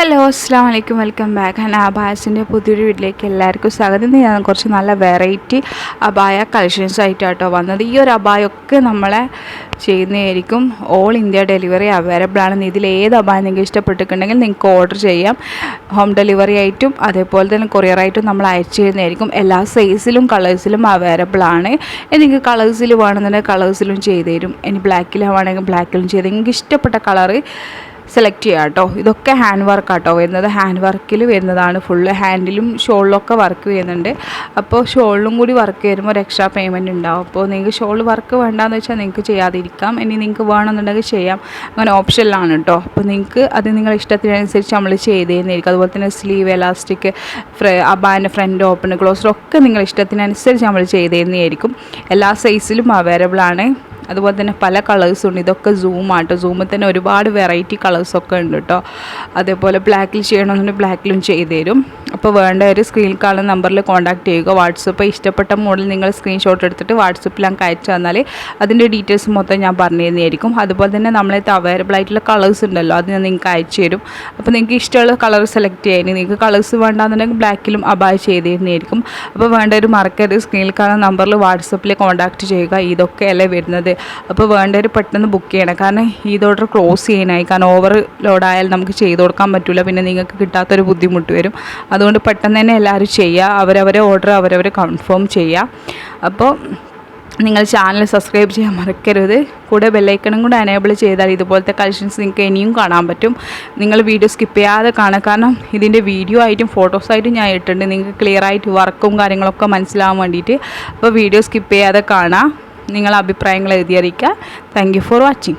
Hello അസ്സാം വലൈക്കും welcome back. അബായസിൻ്റെ പുതിയൊരു വീട്ടിലേക്ക് എല്ലാവർക്കും സ്വാഗതം. ഇന്ന് ഞാൻ കുറച്ച് നല്ല വെറൈറ്റി അബായ കളക്ഷൻസ് ആയിട്ടാട്ടോ വന്നത്. ഈ ഒരു അബായൊക്കെ നമ്മളെ ചെയ്യുന്നതായിരിക്കും. ഓൾ ഇന്ത്യ ഡെലിവറി അവൈലബിൾ ആണ്. ഇതിൽ ഏത് അബായ നിങ്ങൾക്ക് ഇഷ്ടപ്പെട്ടിട്ടുണ്ടെങ്കിൽ നിങ്ങൾക്ക് ഓർഡർ ചെയ്യാം. ഹോം ഡെലിവറി ആയിട്ടും അതേപോലെ തന്നെ കൊറിയറായിട്ടും നമ്മൾ അയച്ചു തരുന്നതായിരിക്കും. എല്ലാ സൈസിലും കളേഴ്സിലും അവൈലബിൾ ആണ്. നിങ്ങൾക്ക് കളേഴ്സിൽ വേണമെന്നുണ്ടെങ്കിൽ കളേഴ്സിലും ചെയ്തു തരും. ഇനി ബ്ലാക്കിലാണെങ്കിൽ ബ്ലാക്കിലും ചെയ്ത് നിങ്ങൾക്ക് ഇഷ്ടപ്പെട്ട കളറ് സെലക്ട് ചെയ്യുക കേട്ടോ. ഇതൊക്കെ ഹാൻഡ് വർക്ക് ആട്ടോ വരുന്നത്. ഹാൻഡ് വർക്കിൽ വരുന്നതാണ് ഫുള്ള്. ഹാൻഡിലും ഷോളിലൊക്കെ വർക്ക് വരുന്നുണ്ട്. അപ്പോൾ ഷോളിലും കൂടി വർക്ക് വരുമ്പോൾ ഒരു എക്സ്ട്രാ പേയ്മെൻറ്റ് ഉണ്ടാവും. അപ്പോൾ നിങ്ങൾക്ക് ഷോൾ വർക്ക് വേണ്ടാന്ന് വെച്ചാൽ നിങ്ങൾക്ക് ചെയ്യാതിരിക്കാം. ഇനി നിങ്ങൾക്ക് വേണമെന്നുണ്ടെങ്കിൽ ചെയ്യാം. അങ്ങനെ ഓപ്ഷനിലാണ് കേട്ടോ. അപ്പോൾ നിങ്ങൾക്ക് അത് നിങ്ങളുടെ ഇഷ്ടത്തിനനുസരിച്ച് നമ്മൾ ചെയ്ത് തരുന്നതായിരിക്കും. അതുപോലെ തന്നെ സ്ലീവ്, എലാസ്റ്റിക്, അബാൻ്റെ ഫ്രണ്ട് ഓപ്പൺ, ക്ലോസർ ഒക്കെ നിങ്ങളുടെ ഇഷ്ടത്തിനനുസരിച്ച് നമ്മൾ ചെയ്ത് തരുന്നതായിരിക്കും. എല്ലാ സൈസിലും അവൈലബിൾ ആണ്. അതുപോലെ തന്നെ പല കളേഴ്സും ഉണ്ട്. ഇതൊക്കെ സൂമാട്ടോ. സൂമിൽ തന്നെ ഒരുപാട് വെറൈറ്റി കളേഴ്സൊക്കെ ഉണ്ട് കേട്ടോ. അതേപോലെ ബ്ലാക്കിൽ ചെയ്യണമെന്നുണ്ടെങ്കിൽ ബ്ലാക്കിലും ചെയ്തു തരും. അപ്പോൾ വേണ്ട ഒരു സ്ക്രീനിൽ കാണുന്ന നമ്പറിൽ കോൺടാക്ട് ചെയ്യുക. വാട്സപ്പ് ഇഷ്ടപ്പെട്ട മോഡൽ നിങ്ങൾ സ്ക്രീൻഷോട്ട് എടുത്തിട്ട് വാട്സപ്പിൽ ഞങ്ങൾക്ക് അയച്ചു തന്നാൽ അതിൻ്റെ ഡീറ്റെയിൽസ് മൊത്തം ഞാൻ പറഞ്ഞു തരുന്നതായിരിക്കും. അതുപോലെ തന്നെ നമ്മളത് അവൈലബിൾ ആയിട്ടുള്ള കളേഴ്സ് ഉണ്ടല്ലോ, അത് ഞാൻ നിങ്ങൾക്ക് അയച്ചു തരും. അപ്പോൾ നിങ്ങൾക്ക് ഇഷ്ടമുള്ള കളർ സെലക്ട് ചെയ്യാൻ, നിങ്ങൾക്ക് കളേഴ്സ് വേണ്ടാന്നുണ്ടെങ്കിൽ ബ്ലാക്കിലും അബായ ചെയ്ത് തരുന്നതായിരിക്കും. അപ്പോൾ വേണ്ട ഒരു മറക്കരുത്, സ്ക്രീനിൽ കാണുന്ന നമ്പറിൽ വാട്സപ്പിൽ കോൺടാക്ട് ചെയ്യുക. ഇതൊക്കെയല്ലേ വരുന്നത്. അപ്പോൾ വേണ്ടവർ പെട്ടെന്ന് ബുക്ക് ചെയ്യണം. കാരണം ഈദ് ഓർഡർ ക്ലോസ് ചെയ്യാനായി. കാരണം ഓവർ ലോഡായാൽ നമുക്ക് ചെയ്ത് കൊടുക്കാൻ പറ്റില്ല. പിന്നെ നിങ്ങൾക്ക് കിട്ടാത്തൊരു ബുദ്ധിമുട്ട് വരും. അതുകൊണ്ട് പെട്ടെന്ന് തന്നെ എല്ലാവരും ചെയ്യുക. അവരവരെ ഓർഡർ അവരവർ കൺഫേം ചെയ്യുക. അപ്പോൾ നിങ്ങൾ ചാനൽ സബ്സ്ക്രൈബ് ചെയ്യാൻ മറക്കരുത്. കൂടെ ബെല്ലൈക്കണും കൂടെ എനേബിൾ ചെയ്താൽ ഇതുപോലത്തെ കളക്ഷൻസ് നിങ്ങൾക്ക് ഇനിയും കാണാൻ പറ്റും. നിങ്ങൾ വീഡിയോ സ്കിപ്പ് ചെയ്യാതെ കാണുക. കാരണം ഇതിൻ്റെ വീഡിയോ ആയിട്ടും ഫോട്ടോസായിട്ടും ഞാൻ ഇട്ടിട്ടുണ്ട്. നിങ്ങൾക്ക് ക്ലിയർ ആയിട്ട് വർക്കും കാര്യങ്ങളൊക്കെ മനസ്സിലാവാൻ വേണ്ടിയിട്ട്. അപ്പോൾ വീഡിയോ സ്കിപ്പ് ചെയ്യാതെ കാണാം. നിങ്ങളുടെ അഭിപ്രായങ്ങൾ എഴുതി അറിയിക്കുക. Thank you for watching.